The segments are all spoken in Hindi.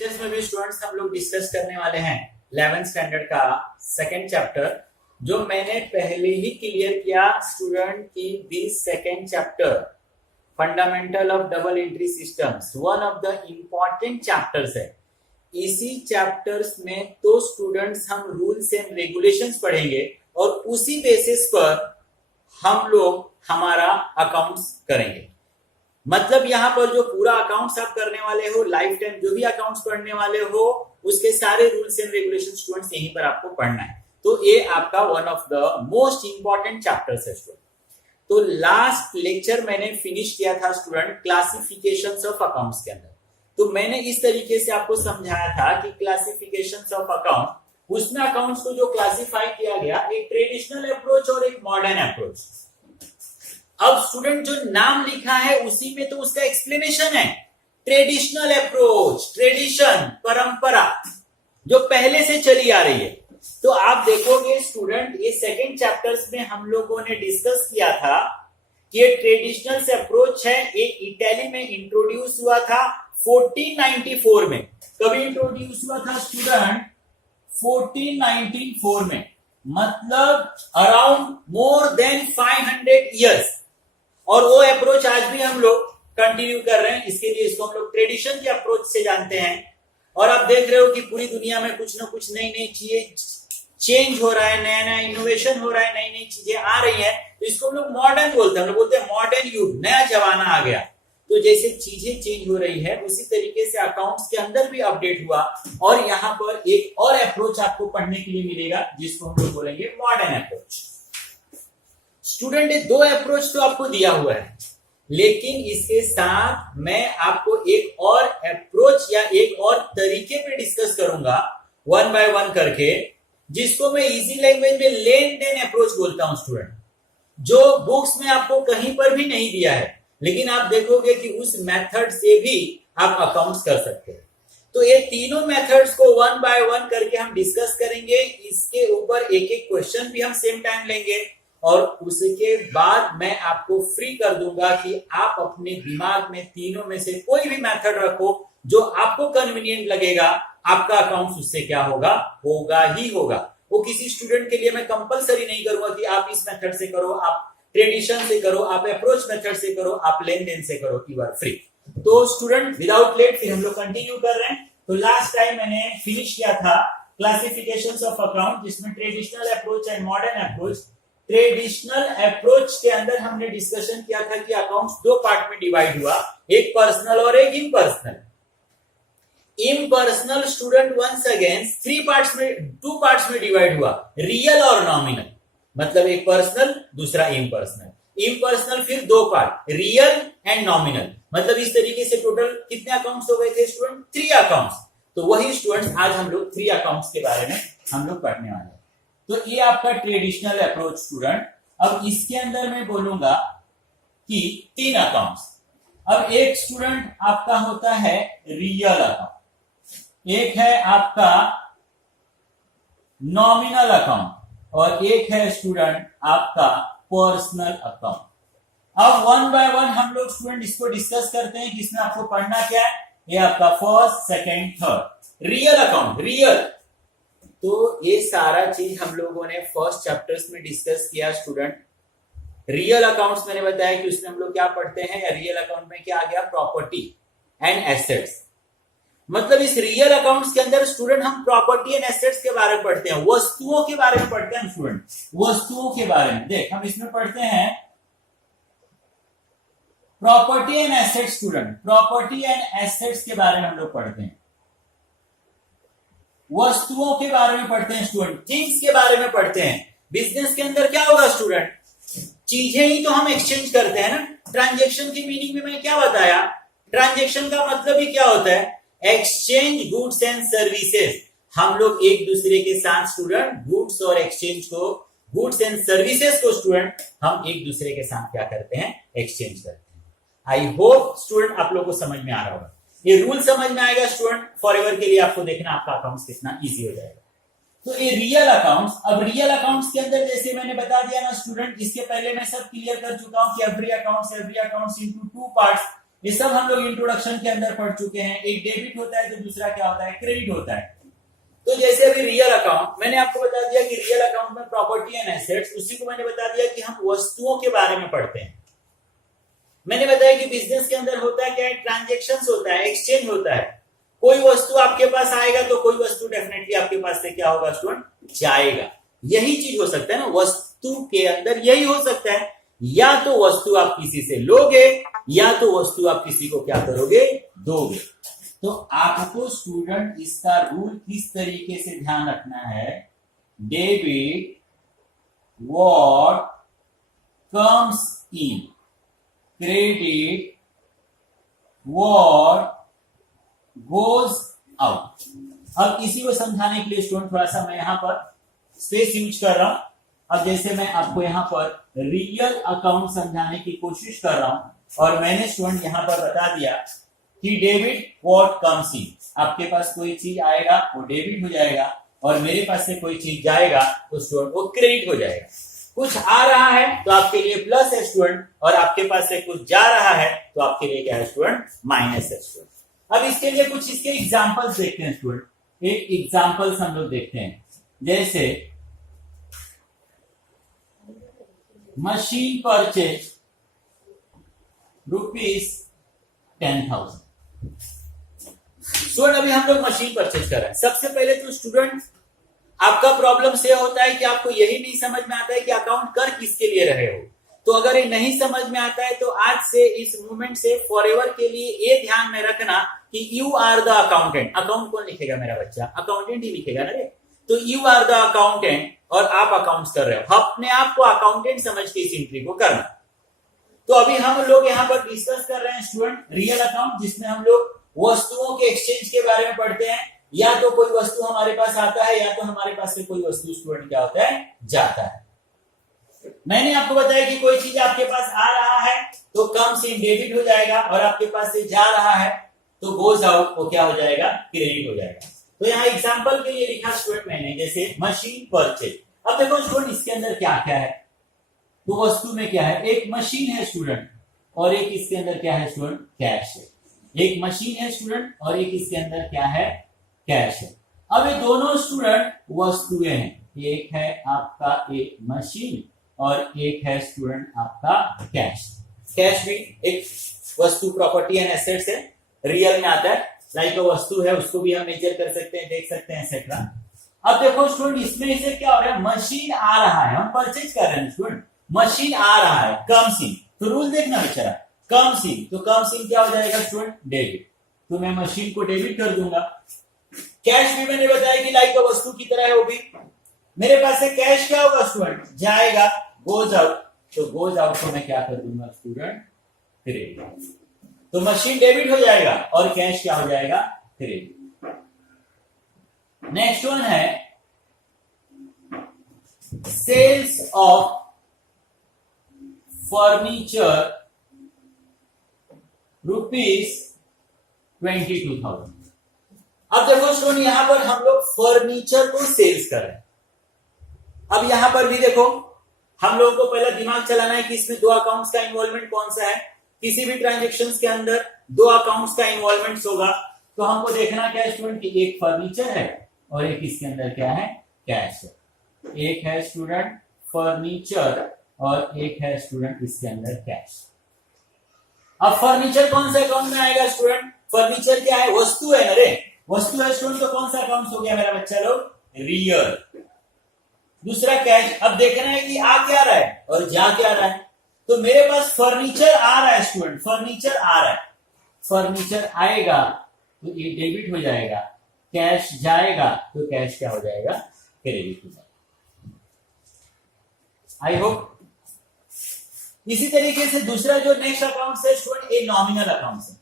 लेक्चर्स में भी स्टूडेंट्स हम लोग डिस्कस करने वाले हैं 11th स्टैंडर्ड का सेकंड चैप्टर, जो मैंने पहले ही क्लियर किया स्टूडेंट की this second chapter fundamental of double entry systems one of the important chapters है। इसी चैप्टर्स में तो स्टूडेंट्स हम रूल्स एंड रेगुलेशंस पढ़ेंगे और उसी बेसिस पर हम लोग हमारा अकाउंट्स करेंगे। मतलब यहाँ पर जो पूरा अकाउंट्स आप करने वाले हो, लाइफ टाइम जो भी अकाउंट्स पढ़ने वाले हो, उसके सारे रूल्स एंड रेगुलेशन स्टूडेंट्स यहीं पर आपको पढ़ना है। तो ये आपका one of the most important chapters है स्टूडेंट। तो लास्ट लेक्चर मैंने फिनिश किया था स्टूडेंट क्लासिफिकेशंस ऑफ अकाउंट्स के अंदर। तो मैंने इस तरीके से आपको समझाया था कि क्लासिफिकेशंस ऑफ अकाउंट, उसमें अकाउंट्स को जो क्लासिफाई किया गया, एक ट्रेडिशनल अप्रोच और एक मॉडर्न अप्रोच। अब स्टूडेंट जो नाम लिखा है उसी में तो उसका एक्सप्लेनेशन है। ट्रेडिशनल अप्रोच, ट्रेडिशन, परंपरा जो पहले से चली आ रही है। तो आप देखोगे स्टूडेंट, ये सेकंड चैप्टर्स में हम लोगों ने डिस्कस किया था कि ये ट्रेडिशनल से अप्रोच है, ये इटली में इंट्रोड्यूस हुआ था 1494 में। कभी इंट्रोड्यूस हुआ था स्टूडेंट? 1494 में, मतलब अराउंड मोर देन 500 इयर्स। और वो अप्रोच आज भी हम लोग कंटिन्यू कर रहे हैं। इसके लिए इसको हम लोग ट्रेडिशन के अप्रोच से जानते हैं। और आप देख रहे हो कि पूरी दुनिया में कुछ ना कुछ नई नई चीजें चेंज हो रहा है, नया नया इनोवेशन हो रहा है, नई नई चीजें आ रही है। तो इसको हम लोग मॉडर्न बोलते हैं। हम लोग बोलते हैं मॉडर्न युग, नया जमाना आ गया। तो जैसे चीजें चेंज हो रही है उसी तरीके से अकाउंट्स के अंदर भी अपडेट हुआ। और यहाँ पर एक और अप्रोच आपको पढ़ने के लिए मिलेगा जिसको हम लोग बोलेंगे मॉडर्न अप्रोच। स्टूडेंट, दो अप्रोच तो आपको दिया हुआ है, लेकिन इसके साथ मैं आपको एक और अप्रोच या एक और तरीके पे डिस्कस करूंगा वन बाय वन करके, जिसको मैं इजी लैंग्वेज में लेन देन अप्रोच बोलता हूं स्टूडेंट, जो बुक्स में आपको कहीं पर भी नहीं दिया है, लेकिन आप देखोगे कि उस मेथड से भी आप अकाउंट्स कर सकते हैं। तो ये तीनों मेथड्स को वन बाय वन करके हम डिस्कस करेंगे। इसके ऊपर एक एक क्वेश्चन भी हम सेम टाइम लेंगे और उसके बाद मैं आपको फ्री कर दूंगा कि आप अपने दिमाग में तीनों में से कोई भी मेथड रखो जो आपको कन्वीनियंट लगेगा। आपका अकाउंट उससे क्या होगा? होगा ही होगा। वो किसी स्टूडेंट के लिए मैं कंपलसरी नहीं करूंगा कि आप इस मेथड से करो, आप ट्रेडिशन से करो, आप अप्रोच मेथड से करो, आप लेन देन से करो। You are free. तो स्टूडेंट, विदाउट लेट फिर हम लोग कंटिन्यू कर रहे हैं। तो लास्ट टाइम मैंने फिनिश किया था क्लासिफिकेशंस ऑफ अकाउंट, जिसमें traditional approach and modern approach. Traditional approach के अंदर हमने डिस्कशन किया था कि अकाउंट्स दो पार्ट में डिवाइड हुआ, एक पर्सनल और एक impersonal. Impersonal student once again two parts में डिवाइड हुआ, रियल और नॉमिनल। मतलब एक पर्सनल, दूसरा इम्पर्सनल। इम्पर्सनल फिर दो पार्ट, रियल एंड नॉमिनल। मतलब इस तरीके से टोटल कितने अकाउंट्स हो गए थे स्टूडेंट? 3 अकाउंट्स। तो वही स्टूडेंट्स आज हम लोग 3 अकाउंट्स के बारे में हम लोग पढ़ने वाले हैं। तो ये आपका ट्रेडिशनल अप्रोच स्टूडेंट। अब इसके अंदर मैं बोलूंगा कि 3 अकाउंट्स। अब एक स्टूडेंट आपका होता है रियल अकाउंट, एक है आपका नॉमिनल अकाउंट और एक है स्टूडेंट आपका पर्सनल अकाउंट। अब वन बाय वन हम लोग स्टूडेंट इसको डिस्कस करते हैं कि इसमें आपको पढ़ना क्या है। ये आपका first, second, third. Real account, real, तो ये सारा चीज हम लोगों ने फर्स्ट चैप्टर्स में डिस्कस किया स्टूडेंट। रियल अकाउंट्स मैंने बताया कि उसमें हम लोग क्या पढ़ते हैं। रियल अकाउंट में क्या आ गया? Property and assets. मतलब इस रियल अकाउंट्स के अंदर स्टूडेंट हम प्रॉपर्टी एंड एसेट्स के बारे में पढ़ते हैं, वस्तुओं के बारे में पढ़ते हैं स्टूडेंट, वस्तुओं के बारे में। देख, हम इसमें पढ़ते हैं property and assets student. Property and assets के बारे में हम लोग पढ़ते हैं, वस्तुओं के बारे में पढ़ते हैं स्टूडेंट, थिंग्स के बारे में पढ़ते हैं। बिजनेस के अंदर क्या होगा स्टूडेंट? चीजें ही तो हम एक्सचेंज करते हैं ना। ट्रांजैक्शन की मीनिंग में मैं क्या बताया? ट्रांजैक्शन का मतलब ही क्या होता है? Exchange goods and services. हम लोग एक दूसरे के साथ स्टूडेंट गुड्स और एक्सचेंज को, गुड्स एंड सर्विसेज को स्टूडेंट हम एक दूसरे के साथ क्या करते हैं? एक्सचेंज करते हैं। आई होप स्टूडेंट आप लोग को समझ में आ रहा होगा। ये रूल समझ में आएगा स्टूडेंट, फॉरएवर के लिए आपको देखना आपका अकाउंट्स कितना इजी हो जाएगा। तो ये रियल अकाउंट्स। अब रियल अकाउंट्स के अंदर जैसे मैंने बता दिया ना स्टूडेंट, इसके पहले मैं सब क्लियर कर चुका हूं कि एवरी अकाउंट्स इनटू 2 पार्ट्स। ये सब हम लोग इंट्रोडक्शन के अंदर पढ़ चुके हैं। एक डेबिट होता है तो दूसरा क्या होता है, क्रेडिट होता है। तो जैसे अभी रियल अकाउंट मैंने आपको बता दिया कि रियल अकाउंट में प्रॉपर्टी एंड एसेट्स, उसी को मैंने बता दिया कि हम वस्तुओं के बारे में पढ़ते हैं। मैंने बताया कि बिजनेस के अंदर होता है क्या है, ट्रांजैक्शंस होता है, एक्सचेंज होता है। कोई वस्तु आपके पास आएगा तो कोई वस्तु डेफिनेटली आपके पास से क्या होगा स्टूडेंट, जाएगा। यही चीज हो सकता है ना, वस्तु के अंदर यही हो सकता है, या तो वस्तु आप किसी से लोगे या तो वस्तु आप किसी को क्या करोगे, दोगे। तो आपको स्टूडेंट इसका रूल किस तरीके से ध्यान रखना है, debit what comes in, credit what goes out. अब इसी को समझाने के लिए स्टूडेंट थोड़ा सा मैं यहां पर स्पेस यूज कर रहा हूं। अब जैसे मैं आपको यहां पर रियल अकाउंट समझाने की कोशिश कर रहा हूं और मैंने स्टूडेंट यहां पर बता दिया कि डेबिट व्हाट कम्स इन, आपके पास कोई चीज आएगा वो डेबिट हो जाएगा और मेरे पास से कोई चीज जाएगा तो स्टूडेंट वो क्रेडिट हो जाएगा। कुछ आ रहा है तो आपके लिए प्लस है स्टूडेंट, और आपके पास से कुछ जा रहा है तो आपके लिए क्या है स्टूडेंट, माइनस है स्टूडेंट। अब इसके लिए कुछ इसके एग्जांपल्स देखते हैं स्टूडेंट। एक एग्जांपल्स हम लोग देखते हैं, जैसे मशीन परचेज ₹10,000। स्टूडेंट अभी हम लोग मशीन परचेज कर रहे हैं। सबसे पहले तो स्टूडेंट आपका प्रॉब्लम से होता है कि आपको यही नहीं समझ में आता है कि अकाउंट कर किसके लिए रहे हो। तो अगर ये नहीं समझ में आता है तो आज से इस मूवमेंट से फॉरएवर के लिए ये ध्यान में रखना कि you are the accountant. Account कौन लिखेगा, मेरा बच्चा, अकाउंटेंट ही लिखेगा ना रे। तो यू आर द अकाउंटेंट और आप अकाउंट्स कर रहे हो, अपने आप को अकाउंटेंट समझ के इस एंट्री को करना। तो अभी हम लोग यहाँ पर डिस्कस कर रहे हैं स्टूडेंट रियल अकाउंट, जिसमें हम लोग वस्तुओं के एक्सचेंज के बारे में पढ़ते हैं। या तो कोई वस्तु हमारे पास आता है या तो हमारे पास से कोई वस्तु स्टूडेंट क्या होता है, जाता है। मैंने आपको बताया कि कोई चीज आपके पास आ रहा है तो कम्स इन डेबिट हो जाएगा, और आपके पास से जा रहा है तो गोज आउट वो क्या हो जाएगा, क्रेडिट हो जाएगा। तो यहाँ एग्जांपल के लिए लिखा स्टूडेंट मैंने, जैसे मशीन परचेज। अब देखो स्टूडेंट इसके अंदर क्या क्या है, तो वस्तु में क्या है, एक मशीन है स्टूडेंट और एक इसके अंदर क्या है स्टूडेंट, कैश है। एक मशीन है स्टूडेंट और एक इसके अंदर क्या है, कैश है। अब ये दोनों स्टूडेंट वस्तुएं हैं, एक है आपका एक मशीन और एक है स्टूडेंट आपका कैश। कैश भी एक वस्तु, प्रॉपर्टी एंड एसेट्स है, रियल में आता है। लाइक वस्तु है, उसको भी हम मेजर कर सकते हैं, देख सकते हैं एक्सेट्रा। अब देखो स्टूडेंट इसमें से क्या हो रहा है, मशीन आ रहा है, हम परचेज कर रहे हैं स्टूडेंट, मशीन आ रहा है, कम्स इन। तो रूल देखना बेचारा, कम्स इन, तो कम्स इन क्या हो जाएगा स्टूडेंट, डेबिट। तो मैं मशीन को डेबिट कर दूंगा। कैश भी मैंने बताया कि लाइक वस्तु की तरह होगी। मेरे पास से कैश क्या होगा स्टूडेंट, जाएगा, गोज आउट। तो गोज आउट को मैं क्या कर दूंगा स्टूडेंट, क्रेडिट। तो मशीन डेबिट हो जाएगा और कैश क्या हो जाएगा, क्रेडिट। नेक्स्ट वन है सेल्स ऑफ फर्नीचर ₹22,000। अब देखो स्टूडेंट यहां पर हम लोग फर्नीचर को सेल्स कर रहे हैं। अब यहां पर भी देखो हम लोगों को पहले दिमाग चलाना है कि इसमें दो अकाउंट्स का इन्वॉल्वमेंट कौन सा है। किसी भी ट्रांजेक्शन्स के अंदर दो अकाउंट्स का इन्वॉल्वमेंट होगा। तो हमको देखना क्या है स्टूडेंट कि एक फर्नीचर है और एक इसके अंदर क्या है, कैश है। एक है स्टूडेंट फर्नीचर और एक है स्टूडेंट इसके अंदर कैश। अब फर्नीचर कौन सा अकाउंट में आएगा स्टूडेंट, फर्नीचर क्या है, वस्तु है ना रे, वस्तु है स्टूडेंट, तो कौन सा अकाउंट हो गया मेरा बच्चा लोग, रियल। दूसरा कैश। अब देखना है कि आ क्या रहा है और जा क्या रहा है। तो मेरे पास फर्नीचर आ रहा है स्टूडेंट, फर्नीचर आ रहा है, फर्नीचर आएगा तो ये डेबिट हो जाएगा, कैश जाएगा तो कैश क्या हो जाएगा, क्रेडिट हो जाएगा। I hope. इसी तरीके से दूसरा जो नेक्स्ट अकाउंट है स्टूडेंट, ये नॉमिनल अकाउंट है।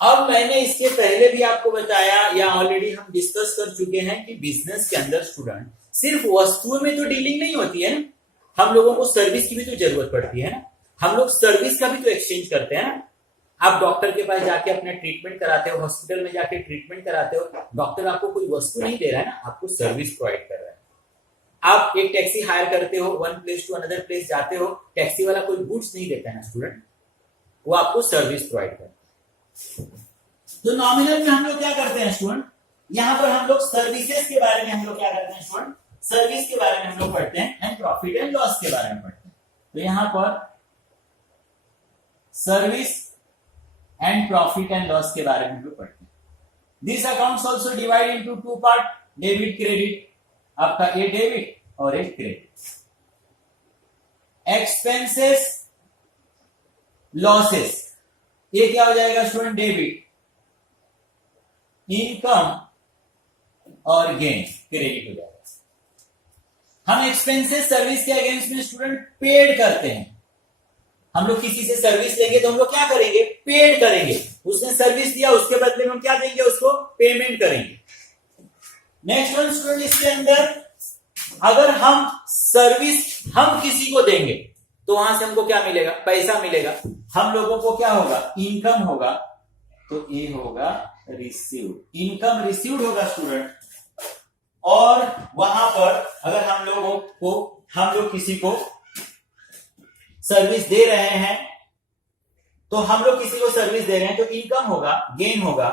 अब मैंने इसके पहले भी आपको बताया या ऑलरेडी हम डिस्कस कर चुके हैं कि बिजनेस के अंदर स्टूडेंट सिर्फ वस्तुओं में तो डीलिंग नहीं होती है ना, हम लोगों को सर्विस की भी तो जरूरत पड़ती है ना। हम लोग सर्विस का भी तो एक्सचेंज करते हैं ना। आप डॉक्टर के पास जाके अपना ट्रीटमेंट कराते हो, हॉस्पिटल में जाके ट्रीटमेंट कराते हो, डॉक्टर आपको कोई वस्तु नहीं दे रहा है ना, आपको सर्विस प्रोवाइड कर रहा है। आप एक टैक्सी हायर करते हो, one place to another place जाते हो, टैक्सी वाला कोई गुड्स नहीं देता है ना स्टूडेंट, वो आपको सर्विस प्रोवाइड करते हैं। तो नॉमिनल में हम लोग क्या करते हैं स्टूडेंट, यहां पर हम लोग सर्विसेज के बारे में हम लोग क्या करते हैं स्टूडेंट, सर्विस के बारे में हम लोग पढ़ते हैं एंड प्रॉफिट एंड लॉस के बारे में पढ़ते हैं। तो यहां पर service and profit and loss के बारे में हम लोग पढ़ते हैं। This accounts also divide into two part, debit credit, आपका ए डेबिट और एक क्रेडिट। एक्सपेंसेस लॉसेस, ये क्या हो जाएगा स्टूडेंट, डेबिट। इनकम और गेन क्रेडिट हो जाएगा। हम एक्सपेंसेस सर्विस के अगेंस्ट में स्टूडेंट पेड करते हैं। हम लोग किसी से सर्विस लेंगे तो हम लोग क्या करेंगे, पेड करेंगे। उसने सर्विस दिया, उसके बदले में हम क्या देंगे, उसको पेमेंट करेंगे। नेक्स्ट वन स्टूडेंट, इसके अंदर अगर हम सर्विस हम किसी को देंगे तो वहां से हमको क्या मिलेगा, पैसा मिलेगा। हम लोगों को क्या होगा, इनकम होगा। तो ये होगा रिसीव्ड, इनकम रिसीव्ड होगा स्टूडेंट। और वहां पर अगर हम लोग किसी को सर्विस दे रहे हैं, तो हम लोग किसी को सर्विस दे रहे हैं तो इनकम होगा, गेन होगा,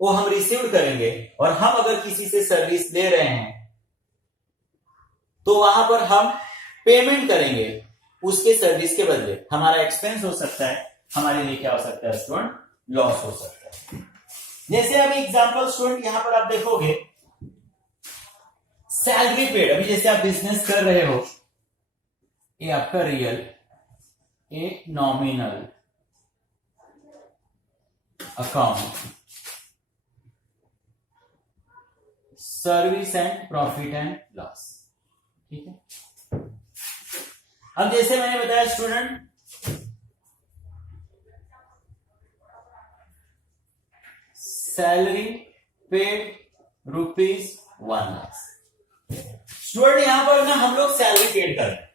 वो हम रिसीव करेंगे। और हम अगर किसी से सर्विस ले रहे हैं तो वहां पर हम पेमेंट करेंगे उसके सर्विस के बदले। हमारा एक्सपेंस हो सकता है, हमारे लिए क्या हो सकता है स्टूडेंट, लॉस हो सकता है। जैसे अभी एग्जांपल स्टूडेंट यहां पर आप देखोगे, सैलरी पेड। अभी जैसे आप बिजनेस कर रहे हो, ये आपका real, a nominal account, service and profit and loss, ठीक है। अब जैसे मैंने बताया student, salary paid ₹1 lakh. Student यहां पर ना हम लोग सैलरी पेड कर रहे हैं।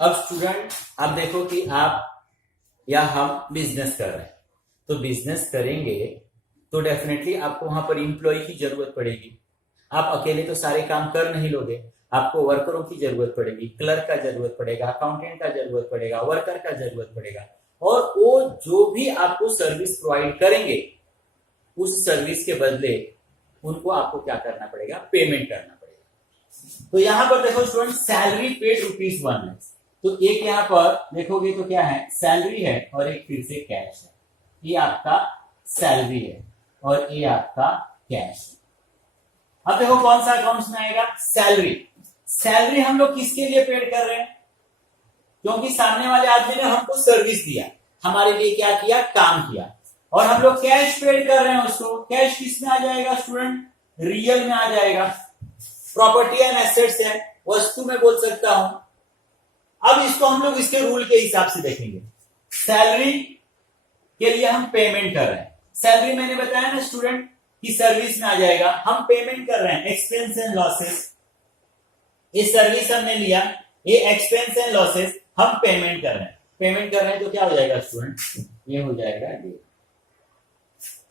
अब स्टूडेंट आप देखो कि आप या हम बिजनेस कर रहे हैं, तो बिजनेस करेंगे तो डेफिनेटली आपको वहां पर इंप्लॉय की जरूरत पड़ेगी। आप अकेले तो सारे काम कर नहीं लोगे, आपको वर्करों की जरूरत पड़ेगी, क्लर्क का जरूरत पड़ेगा, अकाउंटेंट का जरूरत पड़ेगा, वर्कर का जरूरत पड़ेगा। और वो जो भी आपको सर्विस प्रोवाइड करेंगे, उस सर्विस के बदले उनको आपको क्या करना पड़ेगा, पेमेंट करना पड़ेगा। तो यहां पर देखो स्टूडेंट, सैलरी पेड ₹1 लाख। तो एक यहां पर देखोगे तो क्या है, सैलरी है और एक फिर से कैश है। ये आपका सैलरी है और ये आपका कैश है। अब देखो कौन सा अकाउंट्स में आएगा, सैलरी। सैलरी हम लोग किसके लिए पेड कर रहे हैं, क्योंकि सामने वाले आदमी ने हमको सर्विस दिया, हमारे लिए क्या किया, काम किया। और हम लोग कैश पेड कर रहे हैं उसको। कैश किस में आ जाएगा स्टूडेंट, रियल में आ जाएगा। प्रॉपर्टी एंड एसेट्स है, वस्तु में बोल सकता हूं। अब इसको हम लोग इसके रूल के हिसाब से देखेंगे। सैलरी के लिए हम पेमेंट कर रहे हैं, सैलरी मैंने बताया ना स्टूडेंट कि सर्विस में आ जाएगा। हम पेमेंट कर रहे हैं, एक्सपेंस एंड लॉसेस। ये सर्विस हमने लिया, ये एक्सपेंस एंड लॉसेस हम पेमेंट कर रहे हैं। पेमेंट कर रहे हैं तो क्या हो जाएगा स्टूडेंट, ये हो जाएगा डेबिट।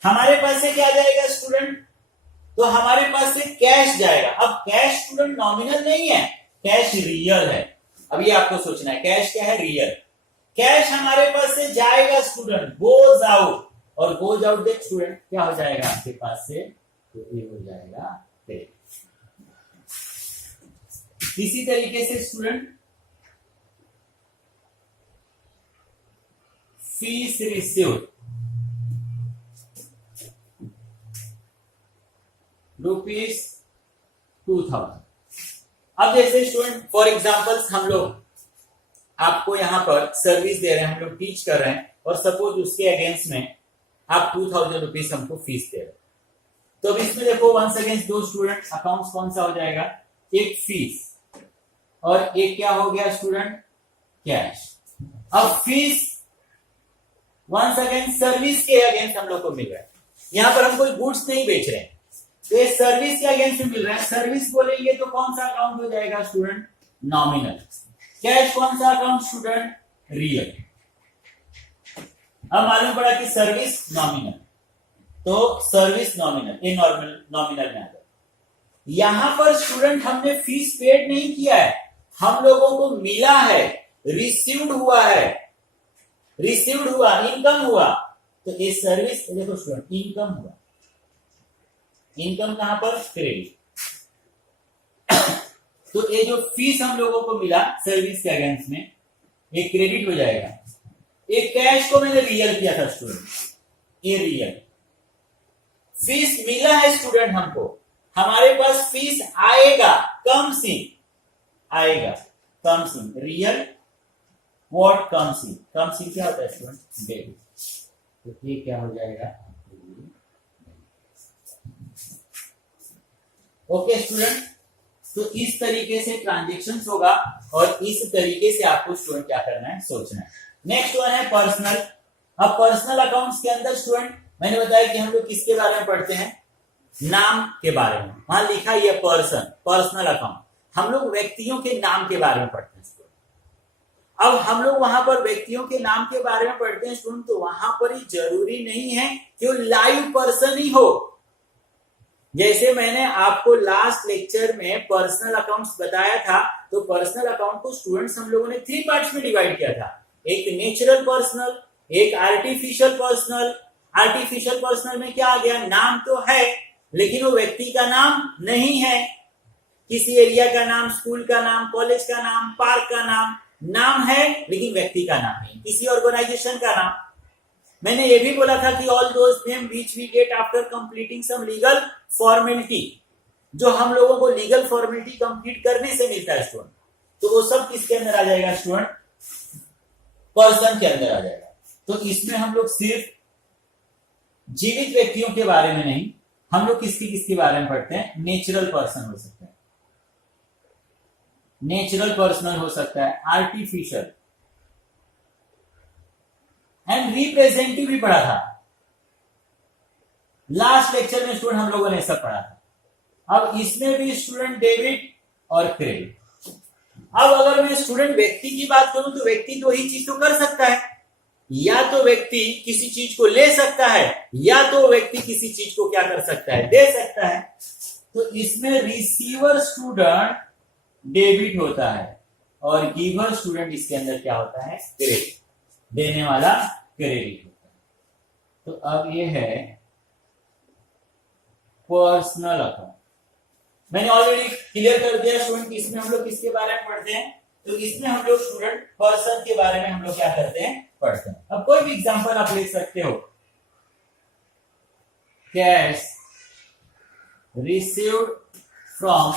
हमारे पास से क्या जाएगा स्टूडेंट, तो हमारे पास से कैश जाएगा। अब कैश स्टूडेंट नॉमिनल नहीं है, कैश रियल है। अब ये आपको सोचना है, कैश क्या है, रियल। कैश हमारे पास से जाएगा स्टूडेंट, गोज आउट। और गोज आउट देख स्टूडेंट क्या हो जाएगा आपके पास से, तो ये हो जाएगा क्रेडिट। इसी तरीके से स्टूडेंट फीस रिसीव्ड ₹2000। अब जैसे स्टूडेंट फॉर एग्जांपल्स हम लोग आपको यहां पर सर्विस दे रहे हैं, हम लोग टीच कर रहे हैं, और सपोज उसके अगेंस्ट में आप ₹2000 हमको फीस दे रहे हैं। तो अब इसमें देखो वंस अगेंस्ट दो स्टूडेंट अकाउंट्स कौन सा हो जाएगा, एक फीस और एक क्या हो गया स्टूडेंट, कैश। अब फीस वंस अगेंस्ट सर्विस के अगेंस्ट हम लोग को मिल रहा है। यहां पर हम कोई गुड्स नहीं बेच रहे हैं, तो ये सर्विस के अगेंस्ट मिल रहा है। सर्विस बोलेंगे तो कौन सा अकाउंट हो जाएगा स्टूडेंट, नॉमिनल। कैश कौन सा अकाउंट स्टूडेंट, रियल। अब मालूम पड़ा कि सर्विस नॉमिनल, तो सर्विस नॉमिनल, ये नॉमिनल में आ जाए। यहां पर स्टूडेंट हमने फीस पेड नहीं किया है, हम लोगों को मिला है, रिसीव्ड हुआ है। रिसीव्ड हुआ, इनकम हुआ, तो ये सर्विस देखो स्टूडेंट, इनकम हुआ, इनकम कहां पर, क्रेडिट। तो ये जो फीस हम लोगों को मिला सर्विस के अगेंस्ट में, ये क्रेडिट हो जाएगा। ये कैश को मैंने रियल किया था स्टूडेंट, ये रियल फीस मिला है स्टूडेंट हमको, हमारे पास फीस आएगा, कम्स इन, आएगा, comes in, real what comes in, comes in क्या होता है स्टूडेंट, डेबिट। तो ये क्या हो जाएगा, ओके स्टूडेंट। तो इस तरीके से ट्रांजेक्शन्स होगा और इस तरीके से आपको स्टूडेंट क्या करना है, सोचना है। नेक्स्ट वन है पर्सनल। अब पर्सनल अकाउंट्स के अंदर स्टूडेंट मैंने बताया कि हम लोग किसके बारे में पढ़ते हैं, नाम के बारे में। वहां लिखा है पर्सन, पर्सनल अकाउंट, हम लोग व्यक्तियों के नाम के बारे में पढ़ते हैं स्टूडेंट। अब हम लोग वहां पर व्यक्तियों के नाम के बारे में पढ़ते हैं स्टूडेंट, तो वहां पर ही जरूरी नहीं है कि वो लाइव पर्सन ही हो। जैसे मैंने आपको लास्ट लेक्चर में पर्सनल अकाउंट्स बताया था, तो पर्सनल अकाउंट को स्टूडेंट्स हम लोगों ने 3 पार्ट्स में डिवाइड किया था, एक नेचुरल पर्सनल, एक आर्टिफिशियल पर्सनल। आर्टिफिशियल पर्सनल में क्या आ गया, नाम तो है लेकिन वो व्यक्ति का नाम नहीं है, किसी एरिया का नाम, स्कूल का नाम, कॉलेज का नाम, पार्क का नाम, नाम है लेकिन व्यक्ति का नाम नहीं, किसी ऑर्गेनाइजेशन का नाम। मैंने ये भी बोला था कि all those name which we get after completing some legal formality, जो हम लोगों को लीगल फॉर्मेलिटी कंप्लीट करने से मिलता है स्टूडेंट, तो वो सब किसके अंदर आ जाएगा स्टूडेंट, पर्सन के अंदर आ जाएगा। तो इसमें हम लोग सिर्फ जीवित व्यक्तियों के बारे में नहीं, हम लोग किसके बारे में पढ़ते हैं, नेचुरल पर्सन हो सकता है, नेचुरल पर्सनल हो सकता है, आर्टिफिशियल एंड रिप्रेजेंटेटिव भी पढ़ा था लास्ट लेक्चर में स्टूडेंट, हम लोगों ने सब पढ़ा था। अब इसमें भी स्टूडेंट डेबिट और क्रेडिट। अब अगर मैं स्टूडेंट व्यक्ति की बात करूं तो व्यक्ति दो ही चीज तो कर सकता है, या तो व्यक्ति किसी चीज को ले सकता है या तो व्यक्ति किसी चीज को क्या कर सकता है, दे सकता है। तो इसमें रिसीवर स्टूडेंट डेबिट होता है और गिवर स्टूडेंट इसके अंदर क्या होता है, क्रेडिट, देने वाला क्रेडिट होता है। तो अब ये है पर्सनल अकाउंट। मैंने ऑलरेडी क्लियर कर दिया स्टूडेंट कि इसमें हम लोग किसके बारे में पढ़ते हैं, तो इसमें हम लोग स्टूडेंट पर्सन के बारे में हम लोग क्या करते हैं, पढ़ते हैं। अब कोई भी एग्जांपल आप ले सकते हो, cash received from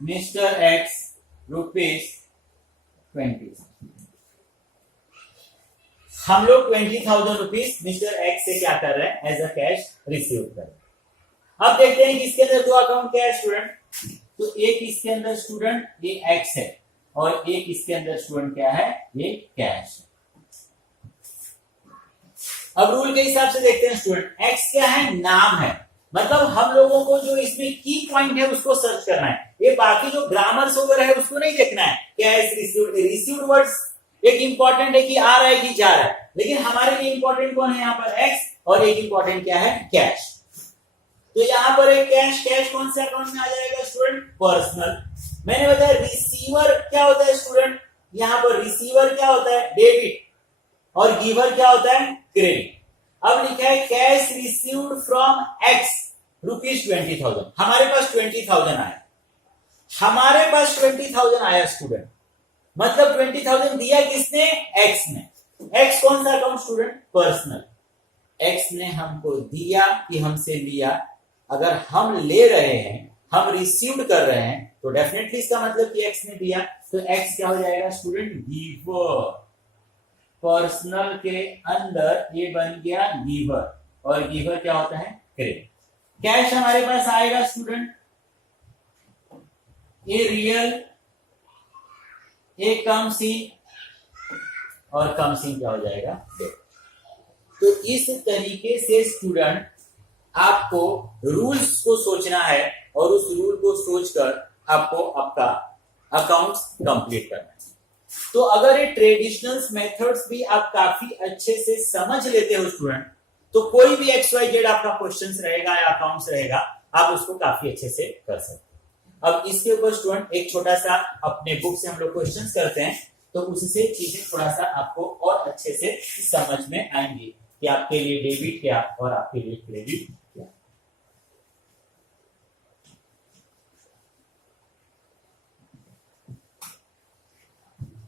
mister x ₹20,000। हम लोग 20,000 रुपीज मिस्टर एक्स से क्या कर रहे हैं, एज अ कैश रिसीव कर रहे हैं। अब देखते हैं कि इसके अंदर दो अकाउंट क्या है स्टूडेंट, तो एक इसके अंदर स्टूडेंट ये एक्स है और एक इसके अंदर स्टूडेंट क्या है, ये कैश है। अब रूल के हिसाब से देखते हैं स्टूडेंट, एक्स क्या है, नाम है, मतलब हम लोगों को जो इसमें की पॉइंट है उसको सर्च करना है, ये बाकी जो ग्रामर्स वगैरह है उसको नहीं देखना है। कैश रिसीव्ड, रिसीव्ड वर्ड्स एक इंपॉर्टेंट है कि आ रहा है कि जा रहा है, लेकिन हमारे लिए इंपॉर्टेंट कौन है यहाँ पर, एक्स, और एक इंपॉर्टेंट क्या है, कैश। तो यहाँ पर एक कैश, कैश कौन से अकाउंट में आ जाएगा स्टूडेंट, पर्सनल। मैंने बताया रिसीवर क्या होता है स्टूडेंट, यहाँ पर रिसीवर क्या होता है, डेबिट, और गिवर क्या होता है, क्रेडिट। अब लिखा है कैश रिसीव्ड फ्रॉम एक्स ₹20,000, हमारे पास 20,000 आया, हमारे पास 20,000 आया स्टूडेंट, मतलब 20,000 दिया किसने, एक्स ने। एक्स कौन सा अकाउंट स्टूडेंट, पर्सनल। एक्स ने हमको दिया कि हमसे लिया, अगर हम ले रहे हैं, हम रिसीव कर रहे हैं, तो डेफिनेटली इसका मतलब कि एक्स ने दिया, तो एक्स क्या हो जाएगा स्टूडेंट, गिवर। पर्सनल के अंदर ये बन गया गिवर, और गिवर क्या होता है, क्रेडिट। कैश हमारे पास आएगा स्टूडेंट, ये रियल, ए कम सी, और कम सी क्या हो जाएगा, तो इस तरीके से स्टूडेंट आपको रूल्स को सोचना है और उस रूल को सोचकर आपको आपका अकाउंट्स कंप्लीट करना है। तो अगर ये ट्रेडिशनल मेथड्स भी आप काफी अच्छे से समझ लेते हो स्टूडेंट, तो कोई भी XYZ आपका क्वेश्चंस रहेगा या अकाउंट्स रहेगा, आप उसको काफी अच्छे से कर सकते हैं। अब इसके ऊपर स्टूडेंट एक छोटा सा अपने बुक से हम लोग क्वेश्चंस करते हैं, तो उससे चीजें थोड़ा सा आपको और अच्छे से समझ में आएंगी कि आपके लिए डेबिट क्या और आपके लिए क्रेडिट क्या।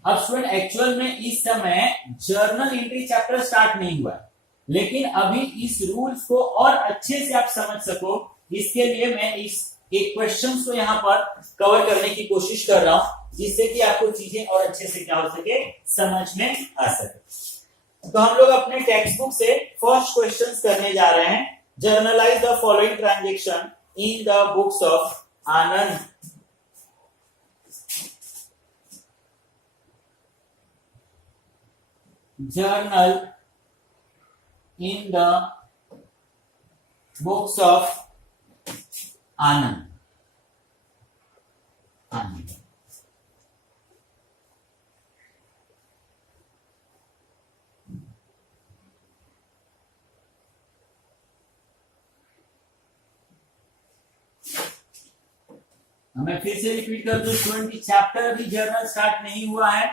अब स्टूडेंट एक्चुअल में इस समय जर्नल एंट्री चैप्टर स्टार्ट नहीं हुआ है, लेकिन अभी इस रूल्स को और अच्छे से आप समझ सको इसके लिए मैं इस एक क्वेश्चन को यहाँ पर कवर करने की कोशिश कर रहा हूं, जिससे कि आपको चीजें और अच्छे से क्या हो सके, समझ में आ सके। तो हम लोग अपने टेक्स्ट बुक से फर्स्ट क्वेश्चन करने जा रहे हैं। Generalized the following transaction in the books of Anand. Journal in the books of Anand. मैं फिर से रिपीट कर दूं स्टूडेंट की चैप्टर अभी जर्नल स्टार्ट नहीं हुआ है,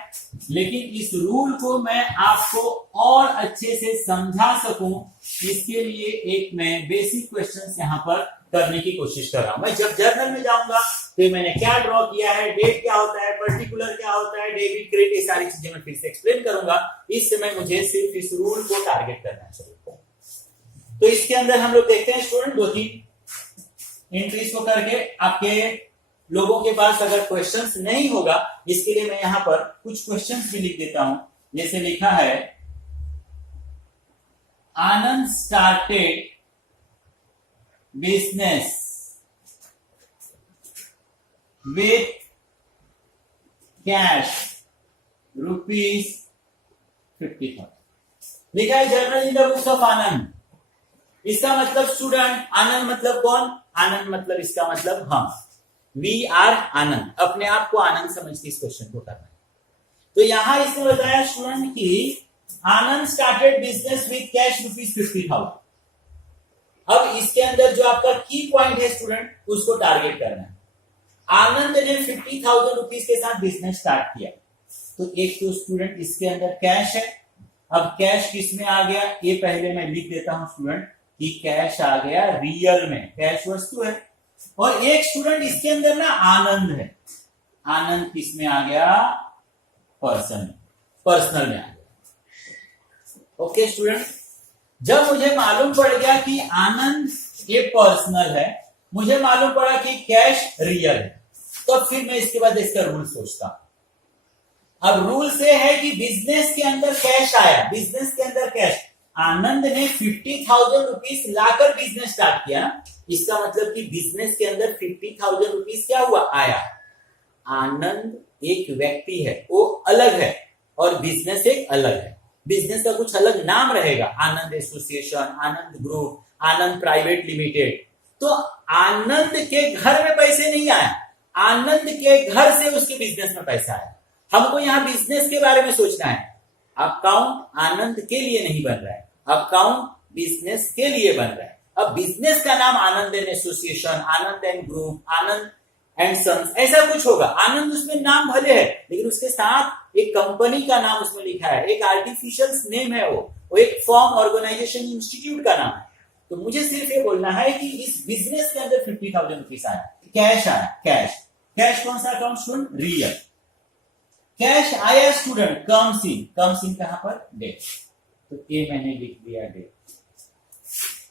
लेकिन इस रूल को मैं आपको और अच्छे से समझा सकूं इसके लिए एक मैं बेसिक क्वेश्चंस यहां पर करने की कोशिश कर रहा हूं। मैं जब जर्नल में जाऊंगा तो मैंने क्या ड्रॉ किया है, डेट क्या होता है, पर्टिकुलर क्या होता है, डेबिट क्रेडिट, ये सारी चीजें मैं फिर से एक्सप्लेन करूंगा। इस समय मुझे सिर्फ इस रूल को टारगेट करना चाहिए। तो इसके अंदर हम लोग देखते हैं स्टूडेंट 2-3 एंट्रीज को करके आपके लोगों के पास अगर क्वेश्चंस नहीं होगा, इसके लिए मैं यहां पर कुछ क्वेश्चंस भी लिख देता हूं। जैसे लिखा है, Anand started business with cash ₹50,000। लिखा है journal in the books of Anand. इसका मतलब स्टूडेंट, आनंद मतलब कौन? आनंद मतलब इसका मतलब हम, वी आर आनंद। अपने आप को आनंद समझ के इस क्वेश्चन को करना है। तो यहां इसने बताया स्टूडेंट कि आनंद स्टार्टेड बिजनेस विद कैश ₹50,000। अब इसके अंदर जो आपका की पॉइंट है स्टूडेंट, उसको टारगेट करना है। आनंद ने ₹50,000 के साथ बिजनेस स्टार्ट किया, तो एक तो स्टूडेंट इसके अंदर कैश है। अब कैश किस में आ गया, ये पहले मैं लिख देता हूं स्टूडेंट कि कैश आ गया रियल में, कैश वस्तु है। और एक स्टूडेंट इसके अंदर ना आनंद है, आनंद किस में आ गया, पर्सन, पर्सनल में आ गया। ओके स्टूडेंट, जब मुझे मालूम पड़ गया कि आनंद ये पर्सनल है, मुझे मालूम पड़ा कि कैश रियल है, तो फिर मैं इसके बाद इसका रूल सोचता हूं। अब रूल से है कि बिजनेस के अंदर कैश आया, बिजनेस के अंदर कैश, आनंद ने ₹50,000 लाकर बिजनेस स्टार्ट किया, इसका मतलब कि बिजनेस के अंदर ₹50,000 क्या हुआ, आया। आनंद एक व्यक्ति है, वो अलग है, और बिजनेस एक अलग है। बिजनेस का कुछ अलग नाम रहेगा, आनंद एसोसिएशन, आनंद ग्रुप, आनंद प्राइवेट लिमिटेड। तो आनंद के घर में पैसे नहीं आए, आनंद के घर से उसके बिजनेस में पैसा आया। हमको यहां बिजनेस के बारे में सोचना है। अकाउंट आनंद के लिए नहीं बन रहा है, अकाउंट बिजनेस के लिए बन रहा है। अब बिजनेस का नाम Anand and association, Anand and group, Anand and sons, ऐसा कुछ होगा। आनंद उसमें नाम भले है, लेकिन उसके साथ एक कंपनी का नाम उसमें लिखा है, एक आर्टिफिशियल नेम है, वो एक फॉर्म, ऑर्गेनाइजेशन, इंस्टीट्यूट का नाम है। तो मुझे सिर्फ ये बोलना है कि इस बिजनेस के अंदर ₹50,000 आया, कैश आया, कैश। कैश कौन सा अकाउंट स्टूडेंट, रियल। कैश आया student, comes in, comes in कहां पर, डेट। तो ये मैंने लिख दिया, डेट।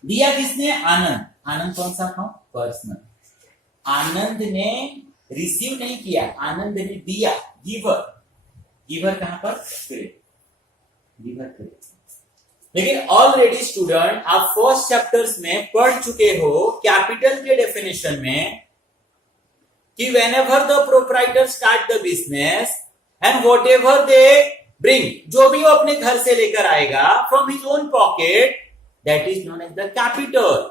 दिया किसने, आनंद। आनंद कौन सा अकाउंट, पर्सनल। आनंद ने रिसीव नहीं किया, आनंद ने दिया, गिवर। गिवर कहां पर, क्रेडिट, गिवर क्रेडिट। लेकिन ऑलरेडी स्टूडेंट आप फर्स्ट चैप्टर्स में पढ़ चुके हो कैपिटल के डेफिनेशन में कि whenever the proprietor start the business and whatever they bring, जो भी वो अपने घर से लेकर आएगा from his own pocket, that is known as the capital.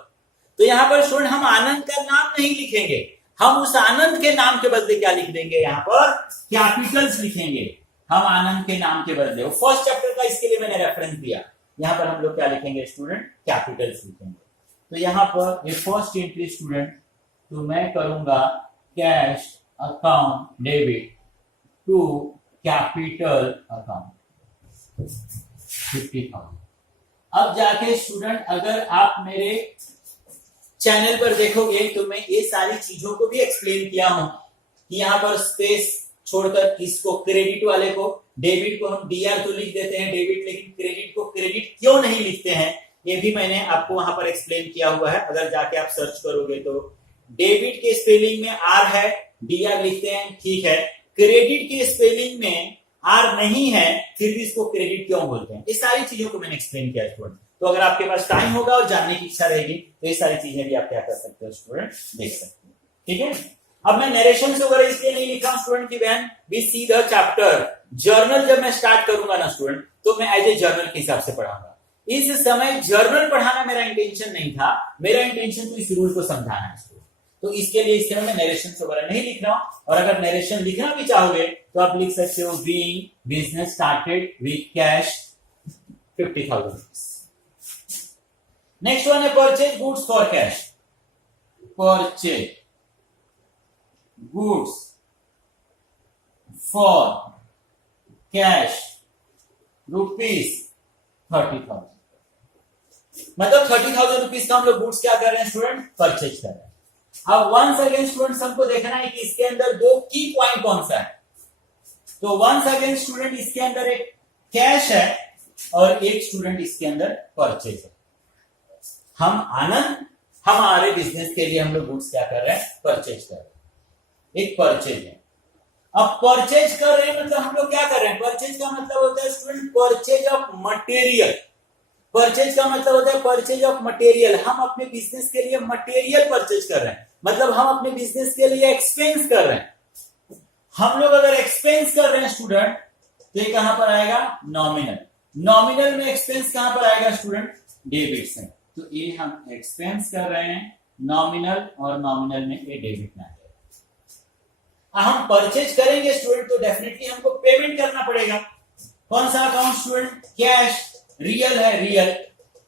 तो यहां पर स्टूडेंट हम आनंद का नाम नहीं लिखेंगे, हम उस आनंद के नाम के बदले क्या लिख देंगे, यहां पर कैपिटल्स लिखेंगे हम आनंद के नाम के बदले। फर्स्ट चैप्टर का इसके लिए मैंने रेफरेंस दिया, यहां पर हम लोग क्या लिखेंगे स्टूडेंट, कैपिटल्स लिखेंगे। तो यहां पर ये फर्स्ट एंट्री स्टूडेंट, तो मैं करूंगा cash account debit to capital account 50,000। अब जाके स्टूडेंट अगर आप मेरे चैनल पर देखोगे तो मैं ये सारी चीजों को भी एक्सप्लेन किया हूं कि यहां पर स्पेस छोड़कर इसको क्रेडिट वाले को, डेबिट को हम डीआर तो लिख देते हैं डेबिट, लेकिन क्रेडिट को क्रेडिट क्यों नहीं लिखते हैं ये भी मैंने आपको वहां पर एक्सप्लेन किया हुआ है। अगर जाके आप सर्च करोगे तो डेबिट के स्पेलिंग में आर है, डीआर लिखते हैं, ठीक है। क्रेडिट के स्पेलिंग में आर नहीं है, फिर भी इसको क्रेडिट क्यों बोलते हैं, ये सारी चीजों को मैंने एक्सप्लेन किया स्टूडेंट। तो अगर आपके पास टाइम होगा और जानने की इच्छा रहेगी तो ये सारी चीजें भी आप क्या कर सकते हो स्टूडेंट, देख सकते हो, ठीक है। अब मैं नरेशन से वगैरह इसलिए नहीं लिखा स्टूडेंट की बहन we see the chapter. Journal जब मैं स्टार्ट करूंगा ना स्टूडेंट तो मैं एज ए जर्नल के हिसाब से पढ़ाऊंगा। इस समय जर्नल पढ़ाना मेरा इंटेंशन नहीं था, मेरा इंटेंशन तो इस रूल को समझाना है स्टूडेंट। तो इसके लिए इसके मैं नरेशन वगैरह नहीं लिख रहा हूं। और अगर नरेशन लिखना भी चाहोगे तो आप लिख सकते हो being business started with cash 50,000 rupees. Next one है purchase goods for cash. Purchase goods for cash rupees 30,000। मतलब 30,000 रुपीज का हम लोग गुड्स क्या कर रहे हैं स्टूडेंट, परचेज कर रहे हैं। अब वंस अगेन स्टूडेंट हमको देखना है कि इसके अंदर दो की पॉइंट कौन सा है। तो वंस अगेन स्टूडेंट इसके अंदर एक कैश है और एक स्टूडेंट इसके अंदर परचेज है। हम आनंद हमारे बिजनेस के लिए हम लोग गुड्स क्या कर रहे हैं, परचेज कर रहे हैं। एक परचेज है। अब परचेज कर रहे हैं मतलब हम लोग क्या कर रहे हैं, परचेज का मतलब होता है student purchase of material. Purchase का मतलब होता है परचेज ऑफ मटेरियल। हम अपने बिजनेस के लिए मटेरियल परचेज कर रहे हैं, मतलब हम अपने बिजनेस के लिए एक्सपेंस कर रहे हैं। हम लोग अगर एक्सपेंस कर रहे हैं स्टूडेंट तो ये कहां पर आएगा, नॉमिनल। नॉमिनल में एक्सपेंस कहां पर आएगा स्टूडेंट, डेबिट से। तो ये हम एक्सपेंस कर रहे हैं नॉमिनल और नॉमिनल में ये डेबिट में आएगा। हम परचेज करेंगे स्टूडेंट तो डेफिनेटली हमको पेमेंट करना पड़ेगा। कौन सा अकाउंट स्टूडेंट, कैश। रियल है, रियल।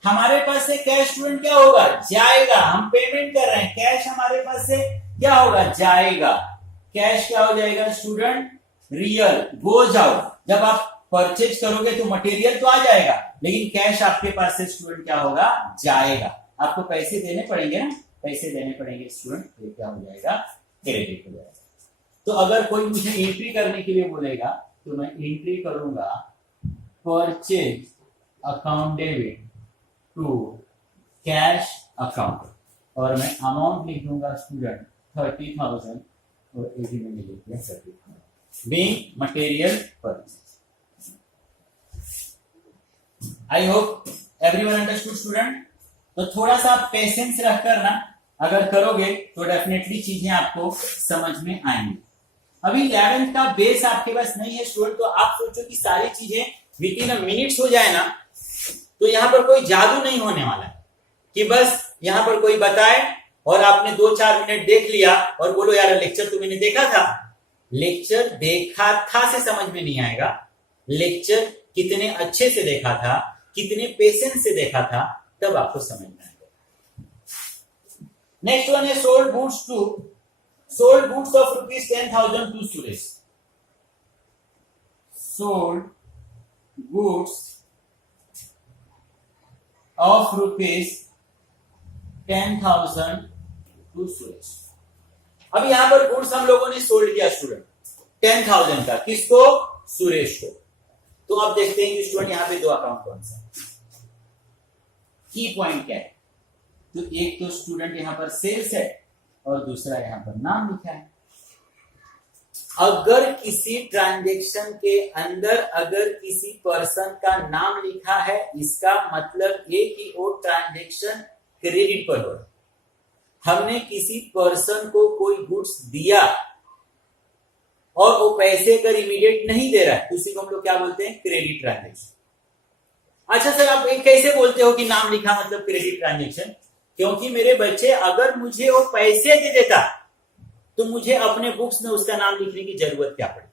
हमारे पास से कैश स्टूडेंट क्या होगा, जाएगा। हम पेमेंट कर रहे हैं, कैश हमारे पास से क्या होगा, जाएगा। कैश क्या हो जाएगा स्टूडेंट, रियल, गोज आउट। जब आप परचेज करोगे तो मटेरियल तो आ जाएगा, लेकिन कैश आपके पास से स्टूडेंट क्या होगा, जाएगा। आपको पैसे देने पड़ेंगे ना, पैसे देने पड़ेंगे स्टूडेंट, तो क्या हो जाएगा, क्रेडिट हो जाएगा। तो अगर कोई मुझे एंट्री करने के लिए बोलेगा तो मैं एंट्री करूंगा purchase account debit to cash account और मैं अमाउंट लिख दूंगा स्टूडेंट 30,000 और एडी में लिख दिया 30,000 being material purchase. I hope everyone understood student. तो थोड़ा सा पेशेंस रखकर ना अगर करोगे तो डेफिनेटली चीजें आपको समझ में आएंगी। अभी 11th का बेस आपके पास नहीं है स्टूडेंट, तो आप सोचो कि सारी चीजें विद इन अ मिनट्स हो जाए ना, तो यहां पर कोई जादू नहीं होने वाला है कि बस यहां पर कोई बताए और आपने 2-4 मिनट देख लिया और बोलो यार लेक्चर तो मैंने देखा था। लेक्चर देखा था से समझ में नहीं आएगा, लेक्चर कितने अच्छे से देखा था, कितने पेशेंस से देखा था, तब आपको समझ में आएगा। नेक्स्ट वन है sold goods to, sold goods of rupees 10,000 to Suresh. Sold goods of rupees 10,000 to Suresh. अब यहां पर गुड्स हम लोगों ने सोल्ड किया स्टूडेंट 10,000 का, किसको, सुरेश को। तो अब देखते हैं कि स्टूडेंट यहां पे दो अकाउंट कौन सा, की पॉइंट क्या है। तो एक तो स्टूडेंट यहां पर सेल्स है और दूसरा यहां पर नाम लिखा है। अगर किसी ट्रांजैक्शन के अंदर अगर किसी पर्सन का नाम लिखा है, इसका मतलब ये कि वो ट्रांजैक्शन क्रेडिट पर हो रहा है। हमने किसी पर्सन को कोई गुड्स दिया और वो पैसे अगर इमीडिएट नहीं दे रहा है तो उसी को हम लोग क्या बोलते हैं, क्रेडिट ट्रांजैक्शन। अच्छा सर आप कैसे बोलते हो कि नाम लिखा मतलब क्रेडिट ट्रांजैक्शन, क्योंकि मेरे बच्चे अगर मुझे वो पैसे दे देता तो मुझे अपने बुक्स में उसका नाम लिखने की जरूरत क्या पड़ती।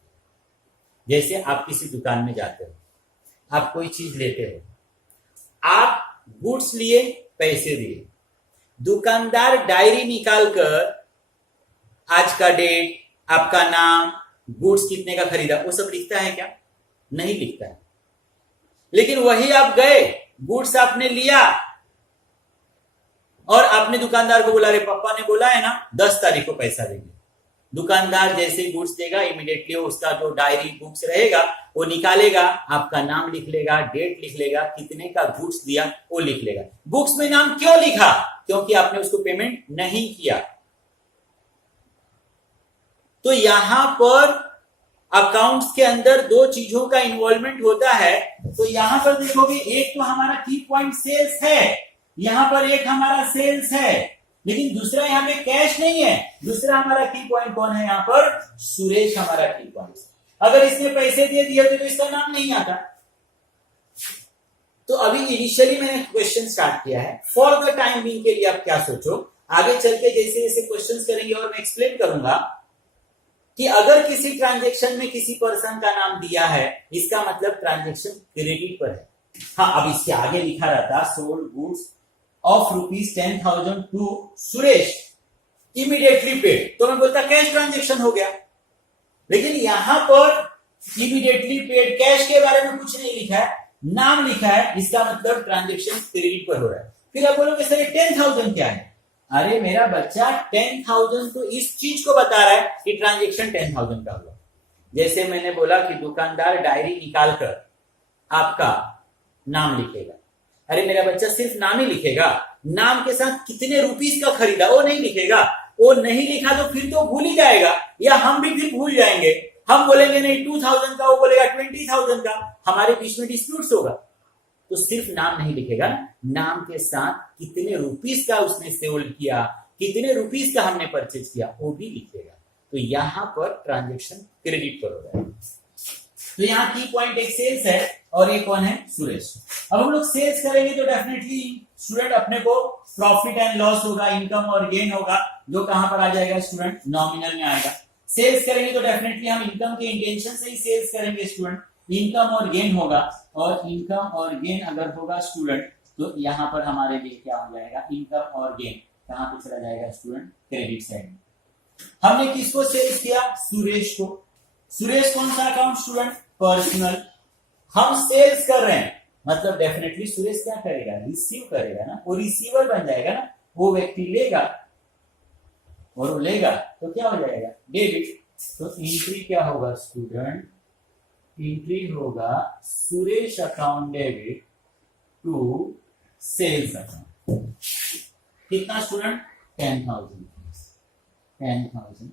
जैसे आप किसी दुकान में जाते हो, आप कोई चीज लेते हो, आप गुड्स लिए, पैसे दिए, दुकानदार डायरी निकालकर आज का डेट, आपका नाम, गुड्स कितने का खरीदा, वो सब लिखता है क्या? नहीं लिखता है। लेकिन वही आप गए, गुड्स आपने लिया और आपने दुकानदार को बोला, अरे पापा ने बोला है ना 10 तारीख को पैसा देंगे। दुकानदार जैसे गुड्स देगा, इमीडिएटली उसका जो डायरी बुक्स रहेगा वो निकालेगा, आपका नाम लिख लेगा, डेट लिख लेगा, कितने का गुड्स दिया वो लिख लेगा। बुक्स में नाम क्यों लिखा? क्योंकि आपने उसको पेमेंट नहीं किया। तो यहां पर अकाउंट्स के अंदर दो चीजों का इन्वॉल्वमेंट होता है। तो यहां पर देखोगे, एक तो हमारा की पॉइंट सेल्स है, यहां पर एक हमारा सेल्स है, लेकिन दूसरा यहां पे कैश नहीं है। दूसरा हमारा की पॉइंट कौन है? यहां पर सुरेश हमारा की पॉइंट। अगर इसने पैसे दे दिए तो इसका नाम नहीं आता। तो अभी इनिशियली मैंने क्वेश्चन स्टार्ट किया है, फॉर द टाइम बीइंग के लिए आप क्या सोचो, आगे चल के जैसे जैसे क्वेश्चन करेंगे और मैं एक्सप्लेन करूंगा कि अगर किसी ट्रांजेक्शन में किसी पर्सन का नाम दिया है, इसका मतलब ट्रांजेक्शन क्रेडिट पर है। हाँ, अब इसके आगे लिखा रहता sold goods of ₹10,000 to Suresh immediately paid, तो मैं बोलता कैश ट्रांजेक्शन हो गया। लेकिन यहां पर इमीडिएटली पेड कैश के बारे में कुछ नहीं लिखा है, नाम लिखा है, इसका मतलब ट्रांजेक्शन क्रेडिट पर हो रहा है। फिर आप बोलोगे सर 10,000 क्या है? अरे मेरा बच्चा 10,000 तो इस चीज को बता रहा है कि ट्रांजेक्शन 10,000 का हुआ। जैसे मैंने बोला कि दुकानदार डायरी निकालकर आपका नाम लिखेगा, अरे मेरा बच्चा सिर्फ नाम ही लिखेगा, नाम के साथ कितने रुपीस का खरीदा वो नहीं लिखेगा। वो नहीं लिखा तो फिर तो भूल ही जाएगा, या हम भी फिर भूल जाएंगे। हम बोलेंगे नहीं 2,000 का, वो बोलेगा 20,000 का, हमारे बीच में डिस्प्यूट होगा। तो सिर्फ नाम नहीं लिखेगा, नाम के साथ कितने रुपीस का उसने सेल किया, कितने रुपीस का हमने परचेज किया, वो भी लिखेगा। तो यहां पर ट्रांजेक्शन क्रेडिट पर हो रहा है। तो यहाँ की पॉइंट एक सेल्स है और ये कौन है? सुरेश। अब हम लोग सेल्स करेंगे तो डेफिनेटली स्टूडेंट अपने को प्रॉफिट एंड लॉस होगा, इनकम और गेन होगा, जो कहां पर आ जाएगा स्टूडेंट? नॉमिनल में आएगा। सेल्स करेंगे तो डेफिनेटली हम इनकम के इंटेंशन से ही सेल्स करेंगे स्टूडेंट, इनकम और गेन होगा, और इनकम और गेन अगर होगा स्टूडेंट तो यहां पर हमारे लिए क्या हो जाएगा? इनकम और गेन कहां पे चला जाएगा स्टूडेंट? Credit side. हमने किसको सेल्स किया? सुरेश को। सुरेश कौन सा अकाउंट स्टूडेंट? पर्सनल। हम सेल्स कर रहे हैं, मतलब डेफिनेटली सुरेश क्या करेगा? रिसीव करेगा ना, वो रिसीवर बन जाएगा ना, वो व्यक्ति लेगा और वो लेगा तो क्या हो जाएगा? डेबिट। तो एंट्री क्या होगा स्टूडेंट? एंट्री होगा Suresh account debit to sales account. कितना स्टूडेंट? 10,000। 10,000।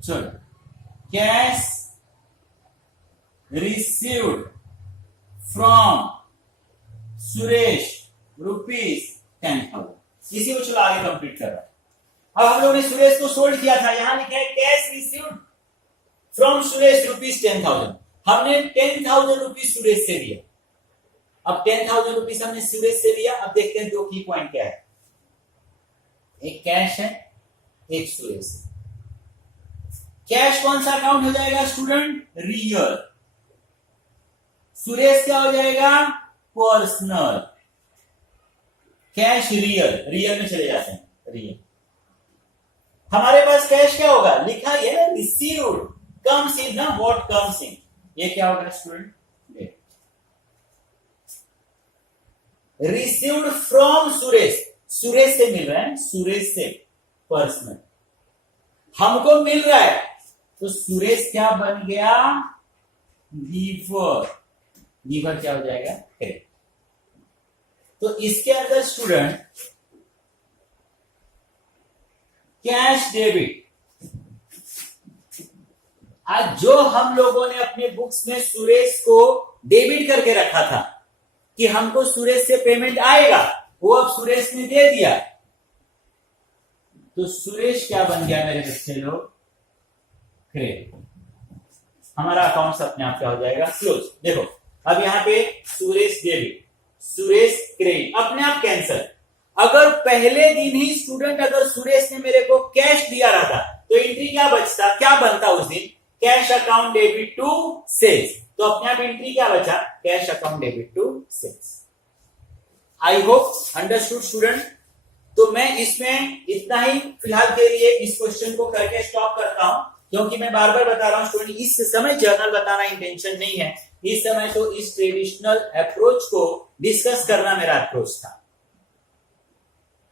चलो, कैश रिसीव्ड फ्रॉम सुरेश ₹10,000। इसी को चलो आगे कंप्लीट कर रहा है। अब हम लोगों ने सुरेश को सोल्ड किया था, यहां लिखा है कैश रिसीव्ड फ्रॉम सुरेश ₹10,000। हमने 10,000 रुपीज सुरेश से लिया। अब 10,000 रुपीज हमने सुरेश से लिया। अब देखते हैं दो की पॉइंट क्या है, एक कैश है, एक सुरेश है। कैश कौन सा अकाउंट हो जाएगा स्टूडेंट? रियल। सुरेश क्या हो जाएगा? पर्सनल। कैश रियल, रियल में चले जाते हैं, रियल। हमारे पास कैश क्या होगा? लिखा है ना रिसीव्ड, कम्स इन ना, व्हाट कम्स इन, ये क्या होगा student? Received from Suresh, Suresh से मिल रहा है, सुरेश से पर्सनल हमको मिल रहा है, तो सुरेश क्या बन गया? गिवर। गिवर क्या हो जाएगा? क्रेडिट। तो इसके अंदर स्टूडेंट कैश डेबिट, आज जो हम लोगों ने अपने बुक्स में सुरेश को डेबिट करके रखा था कि हमको सुरेश से पेमेंट आएगा, वो अब सुरेश ने दे दिया, तो सुरेश क्या बन गया मेरे बच्चे लोग? क्रेडिट। हमारा अकाउंट अपने आप क्या हो जाएगा? क्लोज। देखो अब यहां पे सुरेश डेबिट, सुरेश क्रेडिट, अपने आप कैंसल। अगर पहले दिन ही स्टूडेंट अगर सुरेश ने मेरे को कैश दिया रहता तो एंट्री क्या बचता, क्या बनता उस दिन? Cash account debit to sales. तो अपने आप एंट्री क्या बचा? Cash account debit to sales. I hope understood student. तो मैं इसमें इतना ही फिलहाल के लिए इस क्वेश्चन को करके स्टॉप करता हूं, क्योंकि मैं बार बार बता रहा हूं स्टूडेंट, इस समय जर्नल बताना इंटेंशन नहीं है। इस समय तो इस ट्रेडिशनल अप्रोच को डिस्कस करना मेरा अप्रोच था।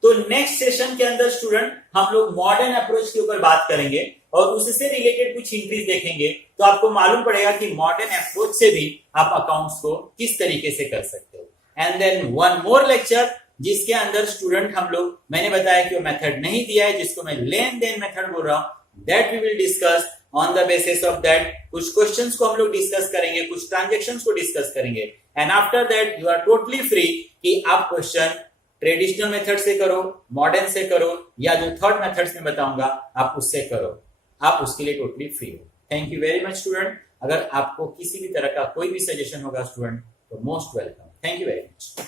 तो नेक्स्ट सेशन के अंदर स्टूडेंट हम लोग मॉडर्न अप्रोच के ऊपर बात करेंगे और उससे रिलेटेड कुछ इंट्रीज देखेंगे, तो आपको मालूम पड़ेगा कि मॉडर्न अप्रोच से भी आप अकाउंट्स को किस तरीके से कर सकते हो। And then one more lecture जिसके अंदर स्टूडेंट हम लोग, मैंने बताया कि वो मेथड नहीं दिया है जिसको मैं लेन देन मेथड बोल रहा हूं, that we will discuss on the basis of that. कुछ क्वेश्चंस को हम लोग डिस्कस करेंगे, कुछ ट्रांजैक्शंस को डिस्कस करेंगे, and after that you are totally free कि आप क्वेश्चन ट्रेडिशनल मेथड से करो, मॉडर्न से करो, या जो थर्ड मेथड्स में बताऊंगा आप उससे करो, आप उसके लिए टोटली फ्री हो। Thank you very much student. अगर आपको किसी भी तरह का कोई भी सजेशन होगा स्टूडेंट तो most welcome. Thank you very much.